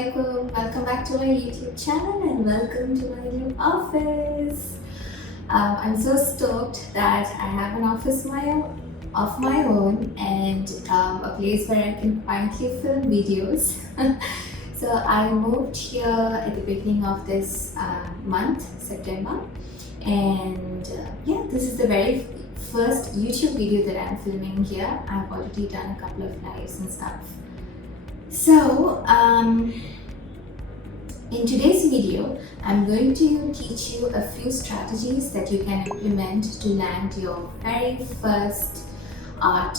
Assalamualaikum. Welcome back to my YouTube channel and welcome to my new office. I'm so stoked that I have an office of my own and a place where I can quietly film videos. So I moved here at the beginning of this month, September, and yeah, this is the very first YouTube video that I'm filming here. I've already done a couple of lives and stuff. So, in today's video, I'm going to teach you a few strategies that you can implement to land your very first art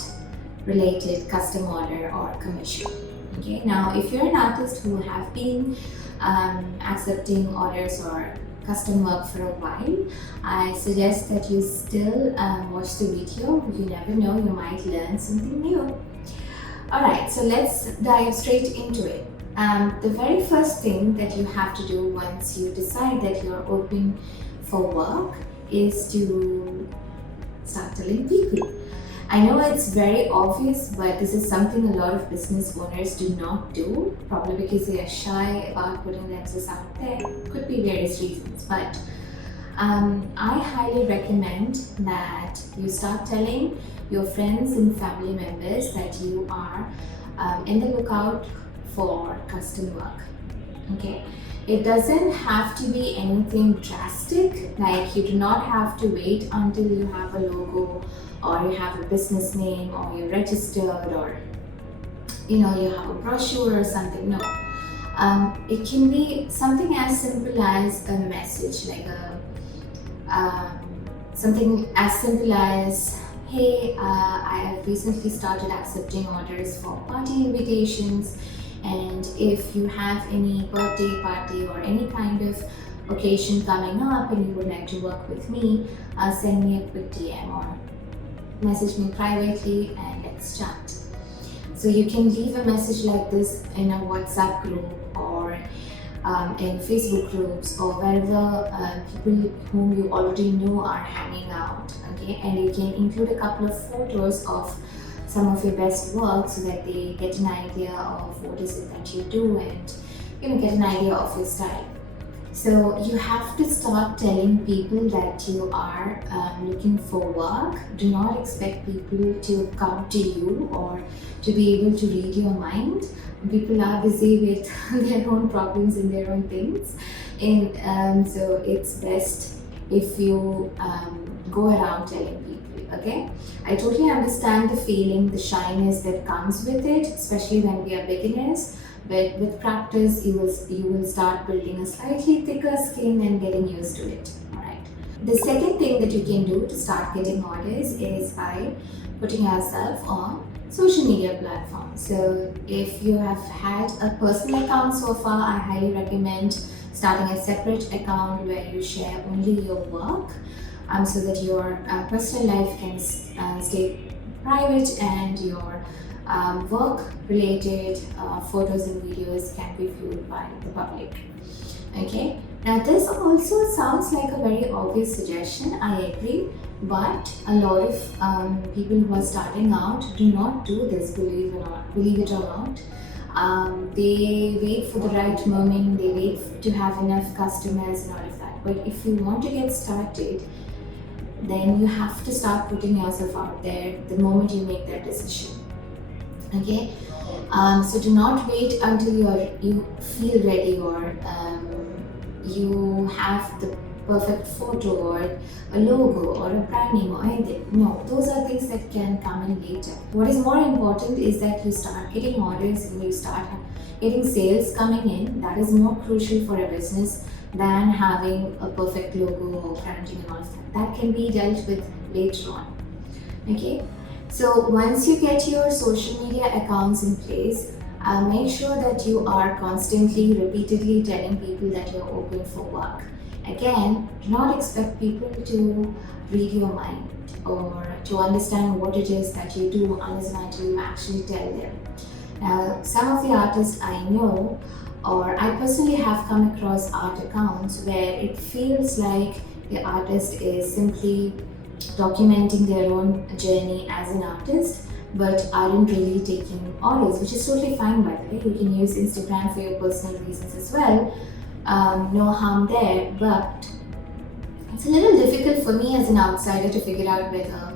related custom order or commission. Okay, now if you're an artist who have been accepting orders or custom work for a while, I suggest that you still watch the video. You never know, you might learn something new. Alright, so let's dive straight into it. The very first thing that you have to do once you decide that you're open for work is to start telling people. I know it's very obvious, but this is something a lot of business owners do not do, probably because they are shy about putting themselves out there. Could be various reasons, but I highly recommend that you start telling your friends and family members that you are in the lookout for custom work. Okay, it doesn't have to be anything drastic, like you do not have to wait until you have a logo or you have a business name or you're registered or you have a brochure or something. No, it can be something as simple as a message, like something as simple as, hey, I have recently started accepting orders for party invitations, and if you have any birthday party or any kind of occasion coming up and you would like to work with me, send me a quick DM or message me privately and let's chat. So you can leave a message like this in a WhatsApp group or in Facebook groups or wherever people whom you already know are hanging out. Okay, and you can include a couple of photos of some of your best work so that they get an idea of what is it that you do and get an idea of your style. So you have to start telling people that you are looking for work. Do not expect people to come to you or to be able to read your mind. People are busy with their own problems and their own things, and so it's best if you go around telling people. Okay, I totally understand the feeling, the shyness that comes with it, especially when we are beginners. But with practice, you will start building a slightly thicker skin and getting used to it. Alright. The second thing that you can do to start getting orders is by putting yourself on social media platforms. So if you have had a personal account so far, I highly recommend starting a separate account where you share only your work, so that your personal life can stay private and your work-related photos and videos can be viewed by the public. Okay. Now this also sounds like a very obvious suggestion. I agree, but a lot of people who are starting out do not do this. Believe it or not. They wait for the right moment. They wait to have enough customers and all of that. But if you want to get started, then you have to start putting yourself out there the moment you make that decision. Okay, so do not wait until you feel ready or you have the perfect photo or a logo or a brand name or anything. No, those are things that can come in later. What is more important is that you start getting orders and you start getting sales coming in. That is more crucial for a business than having a perfect logo or branding and all of that. That can be dealt with later on. Okay. So once you get your social media accounts in place, make sure that you are constantly, repeatedly telling people that you're open for work. Again, do not expect people to read your mind or to understand what it is that you do unless and until you actually tell them. Now, some of the artists I know, or I personally have come across art accounts where it feels like the artist is simply documenting their own journey as an artist, but aren't really taking orders, which is totally fine by the way. You can use Instagram for your personal reasons as well. No harm there, but it's a little difficult for me as an outsider to figure out whether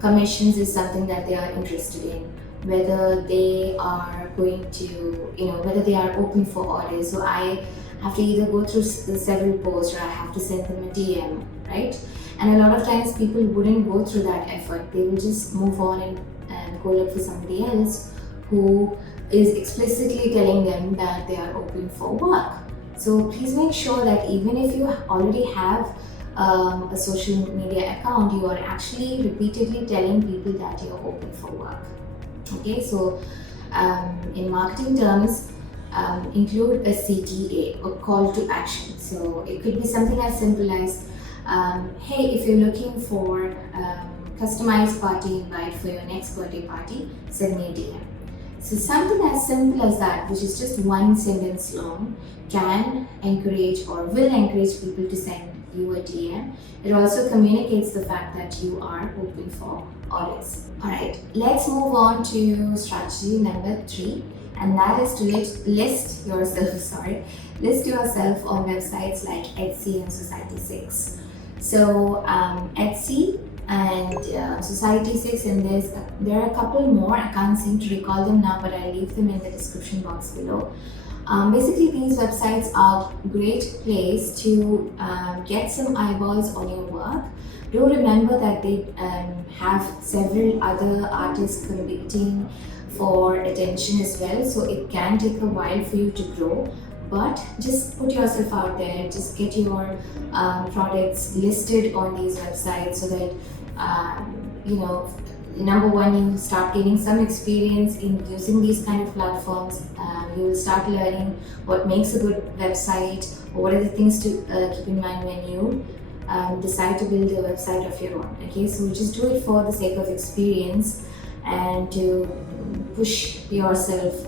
commissions is something that they are interested in, whether they are going to, whether they are open for orders. So I have to either go through several posts or I have to send them a DM, right? And a lot of times people wouldn't go through that effort. They will just move on and go look for somebody else who is explicitly telling them that they are open for work. So please make sure that even if you already have a social media account, you are actually repeatedly telling people that you're open for work. Okay, so in marketing terms, include a CTA, a call to action. So it could be something as simple as, hey, if you're looking for customized party invite for your next birthday party, send me a DM. So something as simple as that, which is just one sentence long, can encourage or will encourage people to send you a DM. It also communicates the fact that you are open for orders. Alright, let's move on to strategy number 3, and that is to list yourself on websites like Etsy and Society6. So Etsy and Society6, and there are a couple more. I can't seem to recall them now, but I'll leave them in the description box below. Basically, these websites are a great place to get some eyeballs on your work. Do remember that they have several other artists competing for attention as well, so it can take a while for you to grow. But just put yourself out there, just get your products listed on these websites so that number one, you start gaining some experience in using these kind of platforms. You will start learning what makes a good website, or what are the things to keep in mind when you decide to build a website of your own. Okay, so just do it for the sake of experience and to push yourself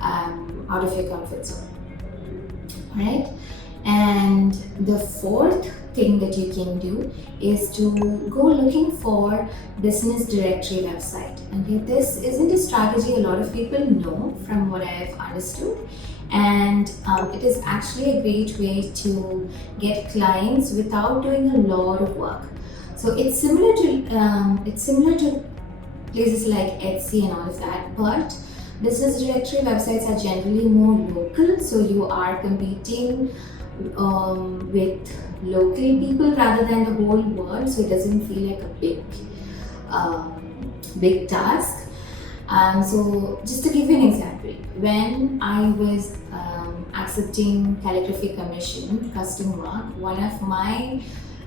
out of your comfort zone. Right? And the fourth thing that you can do is to go looking for business directory website. Okay, this isn't a strategy a lot of people know from what I've understood, and it is actually a great way to get clients without doing a lot of work. So it's similar to places like Etsy and all of that, but business directory websites are generally more local, so you are competing with local people rather than the whole world, so it doesn't feel like a big task. So just to give you an example, when I was accepting calligraphy commission, custom work, one of my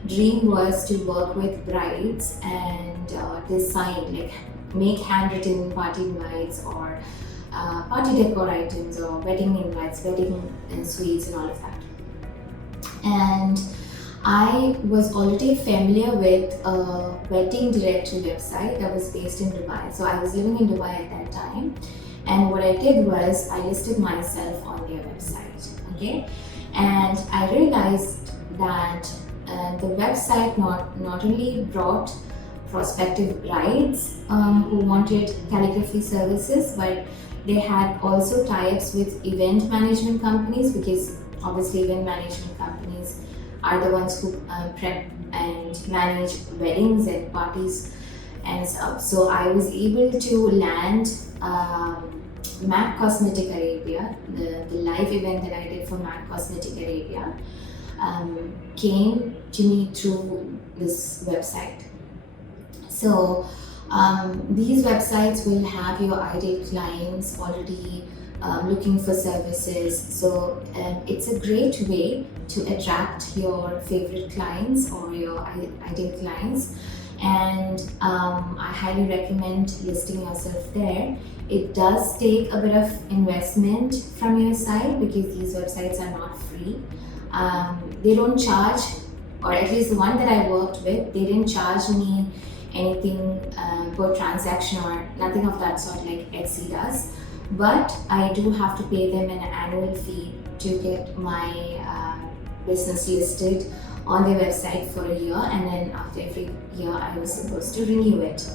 dream was to work with brides and design, like make handwritten party invites or party decor items or wedding invites, wedding suites and all of that. And I was already familiar with a wedding directory website that was based in Dubai. So I was living in Dubai at that time, and what I did was I listed myself on their website. Okay, and I realized that the website not only brought prospective brides who wanted calligraphy services, but they had also tie-ups with event management companies, because obviously event management companies are the ones who prep and manage weddings and parties and stuff. So I was able to land MAC Cosmetic Arabia, the live event that I did for MAC Cosmetic Arabia came to me through this website. So these websites will have your ideal clients already looking for services. So it's a great way to attract your favorite clients or your ideal clients. And I highly recommend listing yourself there. It does take a bit of investment from your side because these websites are not free. They don't charge, or at least the one that I worked with, they didn't charge me anything per transaction or nothing of that sort like Etsy does. But I do have to pay them an annual fee to get my business listed on their website for a year, and then after every year I was supposed to renew it.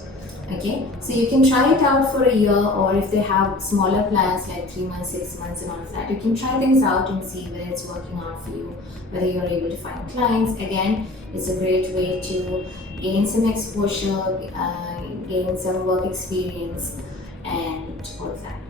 Okay, so you can try it out for a year, or if they have smaller plans like 3 months, 6 months, and all of that, you can try things out and see whether it's working out for you, whether you're able to find clients. Again, it's a great way to gain some exposure, gain some work experience, and all of that.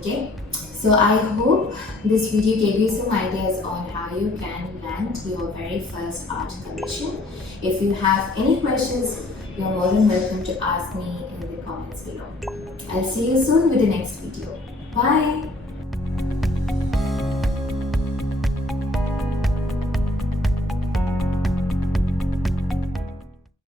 Okay, so I hope this video gave you some ideas on how you can land your very first art commission. If you have any questions, you're more than welcome to ask me in the comments below. I'll see you soon with the next video. Bye!